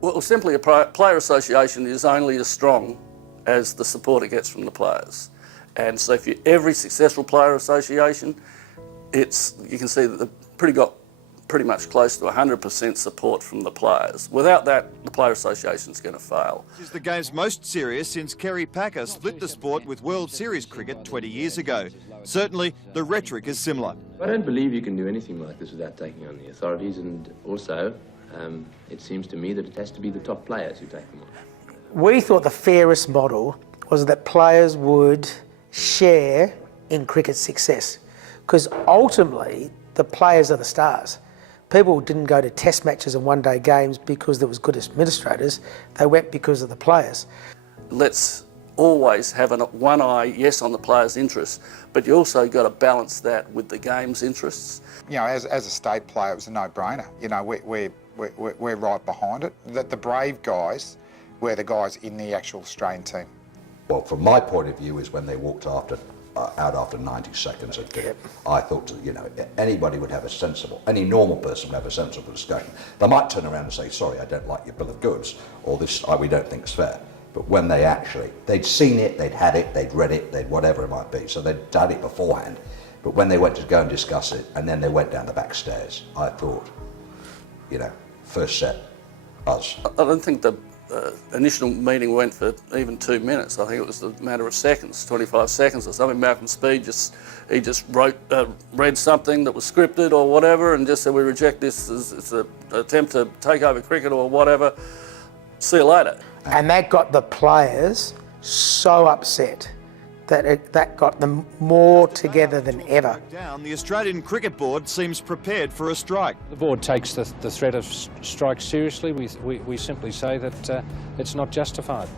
Well, simply a player association is only as strong as the support it gets from the players. And so if every successful player association, you can see that they've got pretty much close to 100% support from the players. Without that, the player association is going to fail. This is the game's most serious since Kerry Packer split the sport with World Series cricket 20 years ago. Certainly, the rhetoric is similar. I don't believe you can do anything like this without taking on the authorities, and also it seems to me that it has to be the top players who take them on. We thought the fairest model was that players would share in cricket's success, because ultimately the players are the stars. People didn't go to test matches and one-day games because there was good administrators. They went because of the players. Let's always have one eye, yes, on the players' interests, but you also got to balance that with the game's interests. You know, as a state player, it was a no-brainer. You know, we're right behind it. The brave guys were the guys in the actual Australian team. Well, from my point of view, is when they walked out after 90 seconds of cricket. I thought, you know, anybody would have any normal person would have a sensible discussion. They might turn around and say, sorry, I don't like your bill of goods, or this, we don't think it's fair. But when they'd seen it, they'd had it, they'd read it, they'd whatever it might be, so they'd done it beforehand. But when they went to go and discuss it, and then they went down the back stairs, I thought, you know, first set, us. I don't think the initial meeting went for even 2 minutes. I think it was a matter of seconds, 25 seconds or something. Malcolm Speed just read something that was scripted or whatever, and just said, we reject this as it's an attempt to take over cricket or whatever. See you later. And that got the players so upset that got them more together than ever. The Australian Cricket Board seems prepared for a strike. The board takes the threat of strikes seriously. We simply say that it's not justified.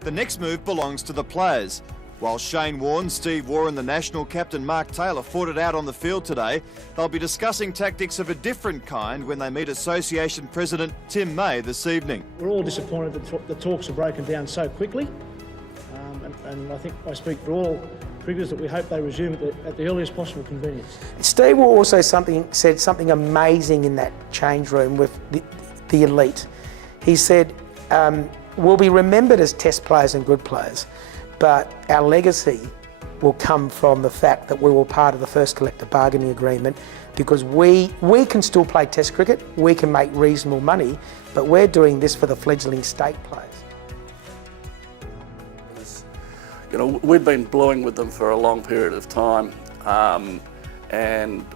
The next move belongs to the players. While Shane Warne, Steve Waugh and the national captain Mark Taylor fought it out on the field today, they'll be discussing tactics of a different kind when they meet Association President Tim May this evening. We're all disappointed that the talks have broken down so quickly. And I think I speak for all cricketers that we hope they resume at the earliest possible convenience. Steve Waugh also said something amazing in that change room with the elite. He said, we'll be remembered as test players and good players, but our legacy will come from the fact that we were part of the first collective bargaining agreement, because we can still play test cricket, we can make reasonable money, but we're doing this for the fledgling state players. You know, we'd been blowing with them for a long period of time, and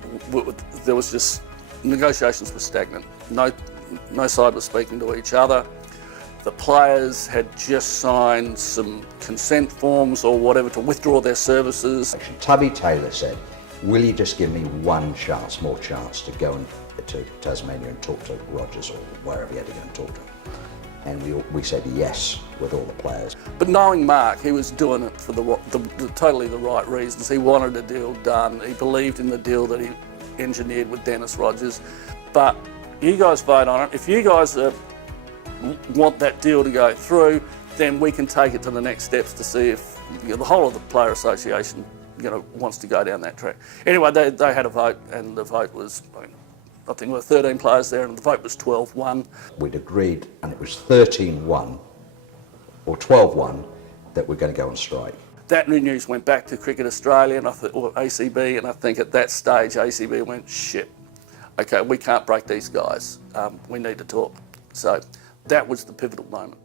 there was just, negotiations were stagnant. No side was speaking to each other. The players had just signed some consent forms or whatever to withdraw their services. Tubby Taylor said, will you just give me one chance, more chance to go to Tasmania and talk to Rogers or wherever he had to go and talk to him? And we said yes with all the players. But knowing Mark, he was doing it for totally the right reasons. He wanted a deal done. He believed in the deal that he engineered with Dennis Rogers. But you guys vote on it. If you guys want that deal to go through, then we can take it to the next steps to see if the whole of the player association, wants to go down that track. Anyway, they had a vote, and the vote was, I think there were 13 players there, and the vote was 12-1. We'd agreed, and it was 13-1 or 12-1 that we're going to go on strike. That news went back to Cricket Australia or ACB, and I think at that stage ACB went, shit, okay, we can't break these guys. We need to talk. So that was the pivotal moment.